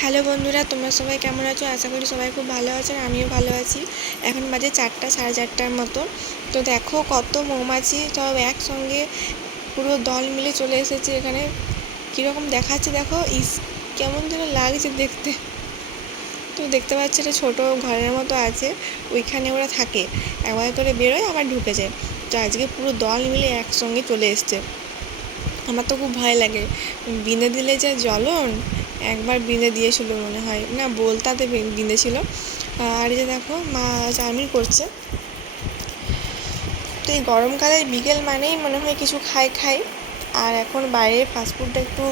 Hello বন্ধুরা, তোমরা সবাই কেমন আছো? আশা করি সবাই খুব ভালো আছো আর আমিও ভালো আছি। এখন বাজে 4টা, সাড়ে 4টার মতো। তো দেখো কত মৌমাছি সব একসঙ্গে পুরো দল মিলে চলে এসেছে এখানে। কীরকম দেখাচ্ছে দেখো, কেমন যেন লাগছে দেখতে। তো দেখতে পাচ্ছি এটা ছোটো ঘরের মতো আছে, ওইখানে ওরা থাকে। একবার করে বেরোয় আবার ঢুকে যায়। তো আজকে পুরো দল মিলে একসঙ্গে চলে এসছে। আমার তো খুব ভয় লাগে, বিঁধে দিলে যা জ্বলন। একবার বিঁধে দিয়েছিল মনে হয়, না বলতাতে বিঁধেছিল। আর যে দেখো মা চাউমিন করছে। তো এই গরমকালে বিকেল মানেই মনে হয় কিছু খাই। আর এখন বাইরের ফাস্টফুডটা একটু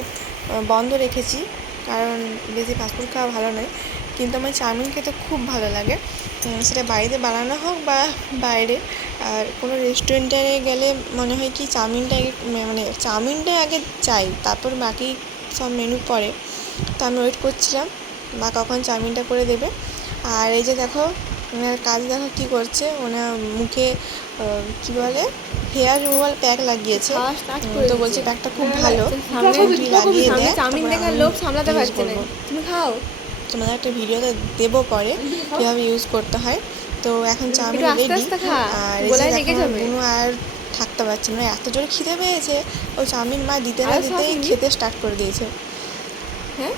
বন্ধ রেখেছি, কারণ বেশি ফাস্টফুড খাওয়া ভালো নয়। কিন্তু আমার চাউমিন খেতে খুব ভালো লাগে, সেটা বাড়িতে বানানো হোক বা বাইরে। আর কোনো রেস্টুরেন্টে গেলে মনে হয় কি চাউমিনটাই আগে চাই, তারপর বাকি সব মেনু পরে। তো আমি ওয়েট করছিলাম মা কখন চাউমিনটা করে দেবে। আর এই যে দেখো ওনার কাজ দেখো কী করছে, ওনার মুখে কী বলে হেয়ার রিমুভাল প্যাক লাগিয়েছে। তো বলছে প্যাকটা খুব ভালো, তুই লাগিয়ে দেখ, লোক সামলাতে পারছে না। তুমি খাও, তোমাদের একটা ভিডিওতে দেবো পরে কীভাবে ইউজ করতে হয়। তো এখন চাউমিন রেডি। আর এই যে দেখো বুনু আর থাকতে পারছে না, এত জোরে খিদে পেয়েছে। ও চাউমিন মা দিতে না দিতেই খেতে স্টার্ট করে দিয়েছে। হ্যাঁ,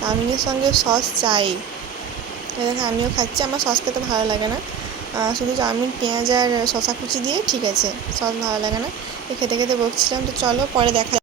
চাউমিনের সঙ্গে সস চাই। দেখো আমিও খাচ্ছি, আমার সস খেতে ভালো লাগে না, শুধু চাউমিন পেঁয়াজ আর শসা কুচি দিয়ে ঠিক আছে, সস ভালো লাগে না। তো খেতে খেতে বকছিলাম। তো চলো পরে দেখা